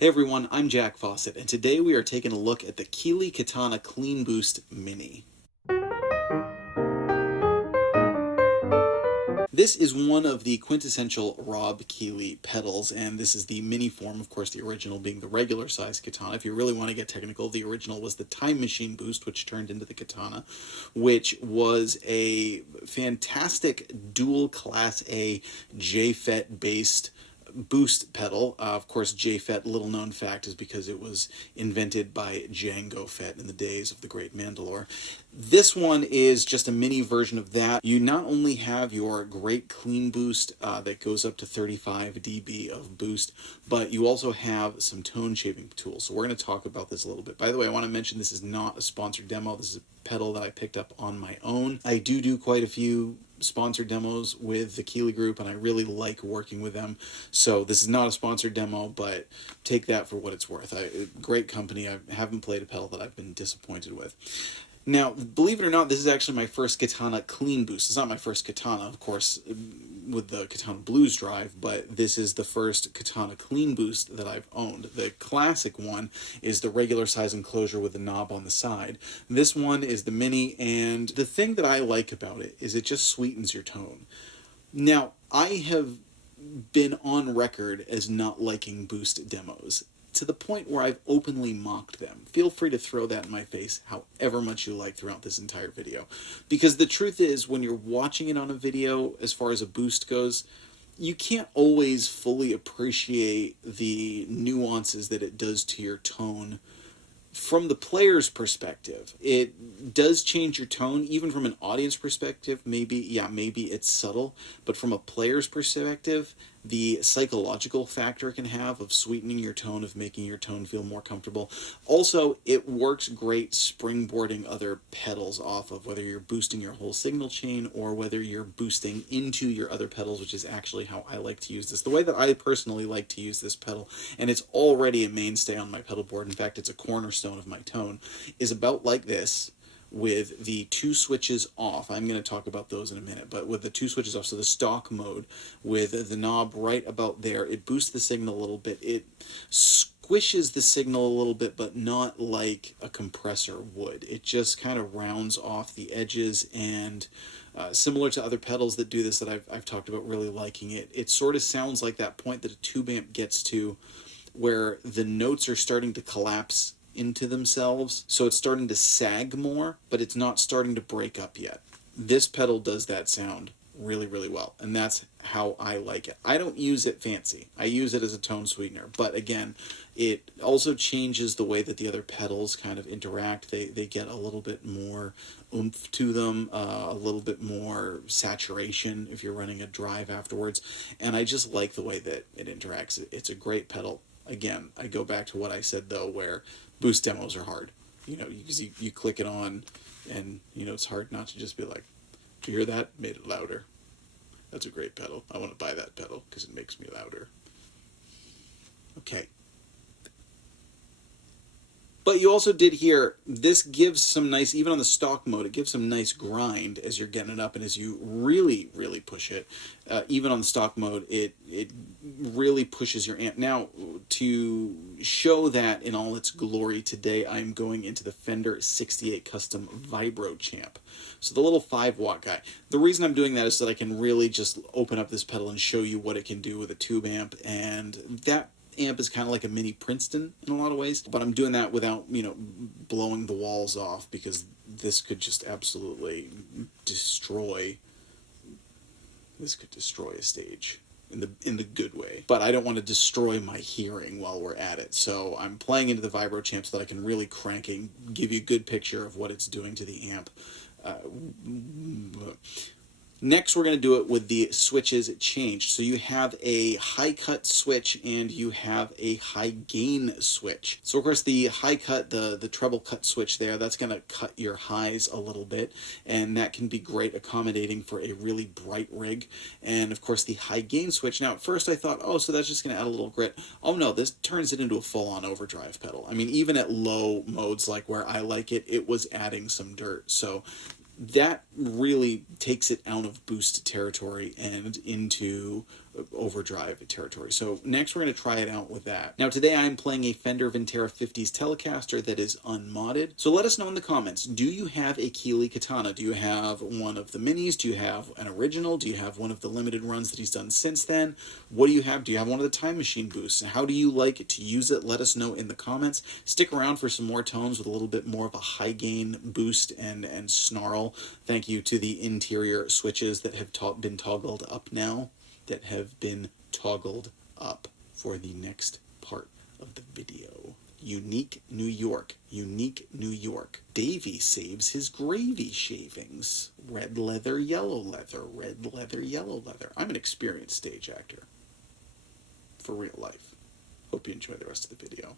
Hey everyone, I'm Jack Fossett, and today we are taking a look at the Keeley Katana Clean Boost Mini. This is one of the quintessential Rob Keeley pedals, and this is the mini form, of course the original being the regular size Katana. If you really want to get technical, the original was the Time Machine Boost, which turned into the Katana, which was a fantastic dual Class A JFET based boost pedal. Of course, JFET, little known fact, is because it was invented by Django Fett in the days of the Great Mandalore. This one is just a mini version of that. You not only have your great clean boost that goes up to 35 dB of boost, but you also have some tone shaping tools. So we're going to talk about this a little bit. By the way, I want to mention this is not a sponsored demo. This is a pedal that I picked up on my own. I do quite a few sponsored demos with the Keeley group, and I really like working with them. So this is not a sponsored demo, but take that for what it's worth. Great company. I haven't played a pedal that I've been disappointed with. Now, believe it or not, this is actually my first Katana clean boost. It's not my first Katana, of course, with the Katana Blues Drive, but this is the first Katana clean boost that I've owned. The classic one is the regular size enclosure with the knob on the side. This one is the mini, and the thing that I like about it is it just sweetens your tone. Now, I have been on record as not liking boost demos, to the point where I've openly mocked them. Feel free to throw that in my face however much you like throughout this entire video. Because the truth is, when you're watching it on a video, as far as a boost goes, you can't always fully appreciate the nuances that it does to your tone. From the player's perspective, it does change your tone. Even from an audience perspective, maybe it's subtle, but from a player's perspective, the psychological factor it can have of sweetening your tone, of making your tone feel more comfortable. Also, it works great springboarding other pedals off of, whether you're boosting your whole signal chain or whether you're boosting into your other pedals, which is actually how I like to use this. The way that I personally like to use this pedal, and it's already a mainstay on my pedal board, in fact it's a cornerstone of my tone, is about like this, with the two switches off. I'm going to talk about those in a minute, but with the two switches off, so the stock mode with the knob right about there, it boosts the signal a little bit. It squishes the signal a little bit, but not like a compressor would. It just kind of rounds off the edges, and similar to other pedals that do this that I've talked about really liking it, it sort of sounds like that point that a tube amp gets to where the notes are starting to collapse into themselves. So it's starting to sag more, but it's not starting to break up yet. This pedal does that sound really, really well, and that's how I like it. I don't use it fancy. I use it as a tone sweetener, but again, it also changes the way that the other pedals kind of interact. They get a little bit more oomph to them, a little bit more saturation if you're running a drive afterwards, and I just like the way that it interacts. It's a great pedal. Again, I go back to what I said though, where boost demos are hard. You know, you click it on, and you know it's hard not to just be like, "Do you hear that? Made it louder. That's a great pedal. I want to buy that pedal because it makes me louder." Okay. But you also did hear, this gives some nice, even on the stock mode, it gives some nice grind as you're getting it up, and as you really, really push it, even on the stock mode, it really pushes your amp. Now, to show that in all its glory today, I'm going into the Fender 68 Custom Vibro Champ. So the little 5-watt guy. The reason I'm doing that is so that I can really just open up this pedal and show you what it can do with a tube amp, and that amp is kind of like a mini Princeton in a lot of ways, but I'm doing that without, you know, blowing the walls off, because this could just absolutely destroy a stage in the good way. But I don't want to destroy my hearing while we're at it, so I'm playing into the Vibro Champ so that I can really crank it and give you a good picture of what it's doing to the amp. Next, we're going to do it with the switches changed. So you have a high cut switch and you have a high gain switch. So of course the high cut, the treble cut switch there, that's going to cut your highs a little bit, and that can be great accommodating for a really bright rig. And of course the high gain switch, now at first I thought, oh, so that's just going to add a little grit. Oh no, this turns it into a full-on overdrive pedal. I mean, even at low modes like where I like it, it was adding some dirt. So that really takes it out of boost territory and into overdrive territory. So next we're going to try it out with that. Now today I'm playing a Fender Vintera 50s Telecaster that is unmodded. So let us know in the comments, do you have a Keeley Katana? Do you have one of the minis? Do you have an original? Do you have one of the limited runs that he's done since then? What do you have? Do you have one of the Time Machine boosts? How do you like to use it? Let us know in the comments. Stick around for some more tones with a little bit more of a high gain boost and snarl. Thank you to the interior switches that have been toggled up now. That have been toggled up for the next part of the video. Unique New York. Unique New York. Davey saves his gravy shavings. Red leather, yellow leather. Red leather, yellow leather. I'm an experienced stage actor. For real life. Hope you enjoy the rest of the video.